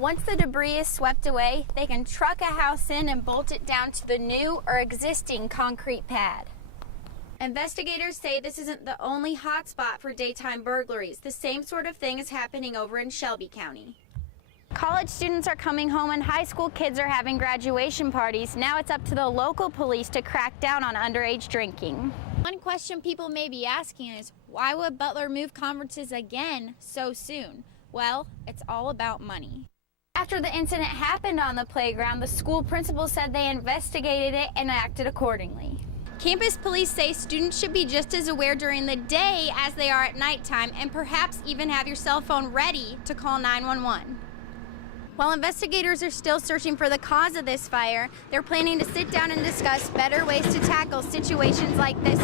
Once the debris is swept away, they can truck a house in and bolt it down to the new or existing concrete pad. Investigators say this isn't the only hotspot for daytime burglaries. The same sort of thing is happening over in Shelby County. College students are coming home and high school kids are having graduation parties. Now it's up to the local police to crack down on underage drinking. One question people may be asking is, why would Butler move conferences again so soon? Well, it's all about money. After the incident happened on the playground, the school principal said they investigated it and acted accordingly. Campus police say students should be just as aware during the day as they are at nighttime, and perhaps even have your cell phone ready to call 911. While investigators are still searching for the cause of this fire, they're planning to sit down and discuss better ways to tackle situations like this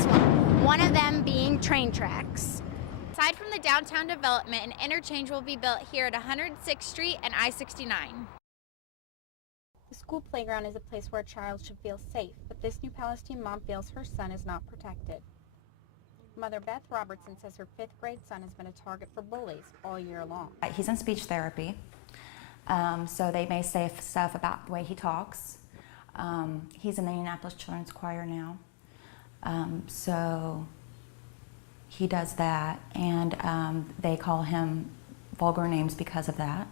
one of them being train tracks. Aside from the downtown development, an interchange will be built here at 106th Street and I-69. The school playground is a place where a child should feel safe, but this New Palestine mom feels her son is not protected. Mother Beth Robertson says her 5th grade son has been a target for bullies all year long. He's in speech therapy, so they may say stuff about the way he talks. He's in the Indianapolis Children's Choir now, so he does that, and they call him vulgar names because of that.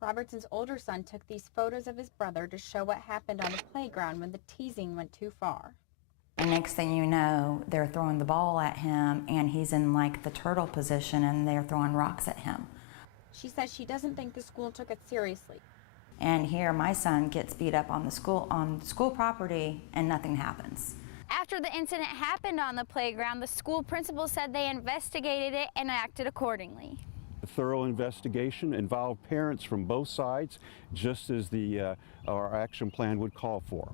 Robertson's older son took these photos of his brother to show what happened on the playground when the teasing went too far. And next thing you know, they're throwing the ball at him, and he's in like the turtle position, and they're throwing rocks at him. She says she doesn't think the school took it seriously. And here my son gets beat up on school property, and nothing happens. After the incident happened on the playground, the school principal said they investigated it and acted accordingly. A thorough investigation involved parents from both sides, just as our action plan would call for.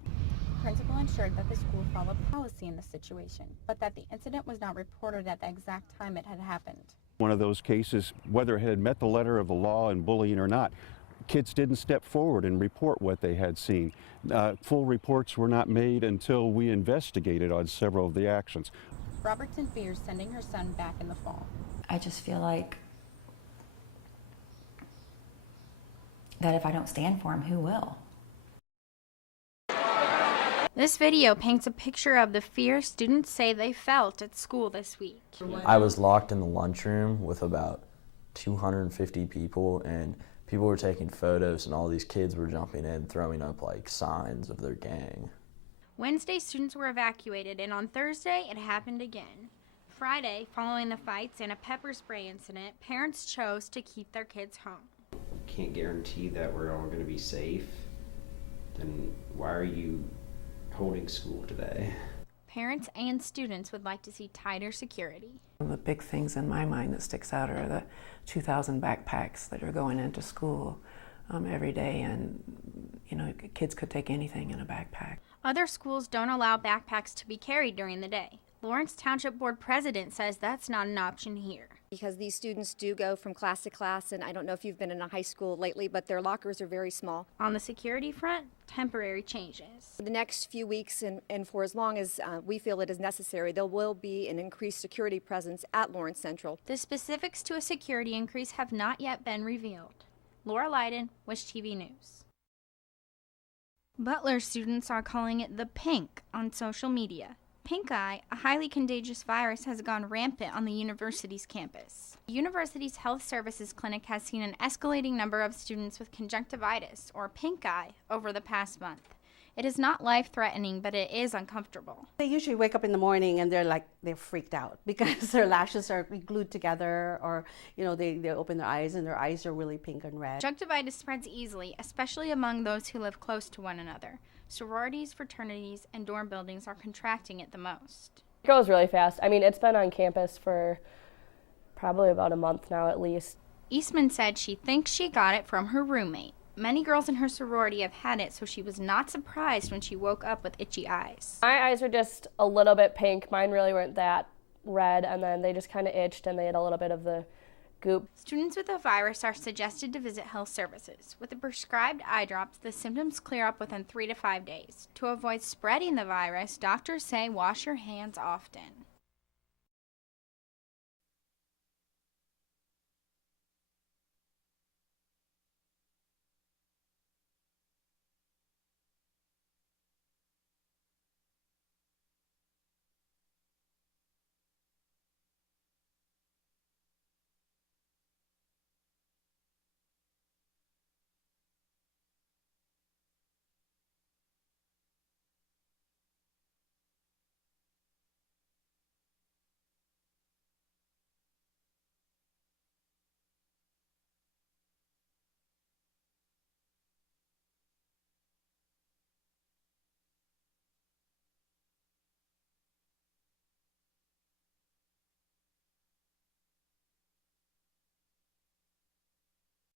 The principal ensured that the school followed policy in the situation, but that the incident was not reported at the exact time it had happened. One of those cases, whether it had met the letter of the law in bullying or not, kids didn't step forward and report what they had seen. Full reports were not made until we investigated on several of the actions. Robertson fears sending her son back in the fall. I just feel like that if I don't stand for him, who will? This video paints a picture of the fear students say they felt at school this week. I was locked in the lunchroom with about 250 people, and people were taking photos, and all these kids were jumping in, throwing up like signs of their gang. Wednesday, students were evacuated, and on Thursday, it happened again. Friday, following the fights and a pepper spray incident, parents chose to keep their kids home. Can't guarantee that we're all going to be safe, then why are you holding school today? Parents and students would like to see tighter security. The big things in my mind that sticks out are the 2,000 backpacks that are going into school every day, and kids could take anything in a backpack. Other schools don't allow backpacks to be carried during the day. Lawrence Township Board President says that's not an option here. Because these students do go from class to class, and I don't know if you've been in a high school lately, but their lockers are very small. On the security front, temporary changes. For the next few weeks and for as long as we feel it is necessary, there will be an increased security presence at Lawrence Central. The specifics to a security increase have not yet been revealed. Laura Leyden, Wish TV News. Butler students are calling it the pink on social media. Pink eye, a highly contagious virus, has gone rampant on the university's campus. The university's health services clinic has seen an escalating number of students with conjunctivitis, or pink eye, over the past month. It is not life-threatening, but it is uncomfortable. They usually wake up in the morning and they're freaked out because their lashes are glued together, or they open their eyes and their eyes are really pink and red. Conjunctivitis spreads easily, especially among those who live close to one another. Sororities, fraternities, and dorm buildings are contracting it the most. It goes really fast. I mean, it's been on campus for probably about a month now at least. Eastman said she thinks she got it from her roommate. Many girls in her sorority have had it, so she was not surprised when she woke up with itchy eyes. My eyes are just a little bit pink. Mine really weren't that red, and then they just kind of itched and they had a little bit of the goop. Students with the virus are suggested to visit health services. With the prescribed eye drops, the symptoms clear up within 3 to 5 days. To avoid spreading the virus, doctors say wash your hands often.